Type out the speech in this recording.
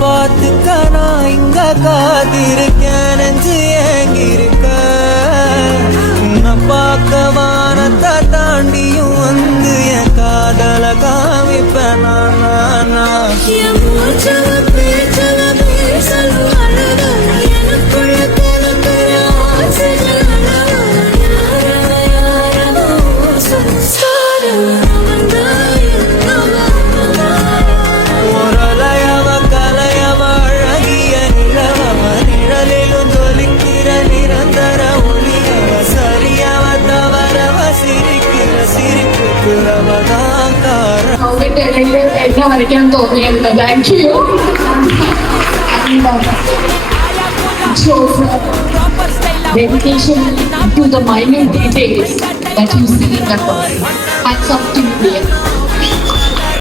பார்த்துக்க நான் இங்க காத்திருக்கேன் நெஞ்சு ஏங்கிருக்க உன்னை பார்க்க வானத்தை தாண்டியும் வந்து என் காதல காமிப்பேன் நான் என்ன வரைக்கும் தோന്നിயது. Thank you. Dedication to the minute details that you see in the person. Hats off to you.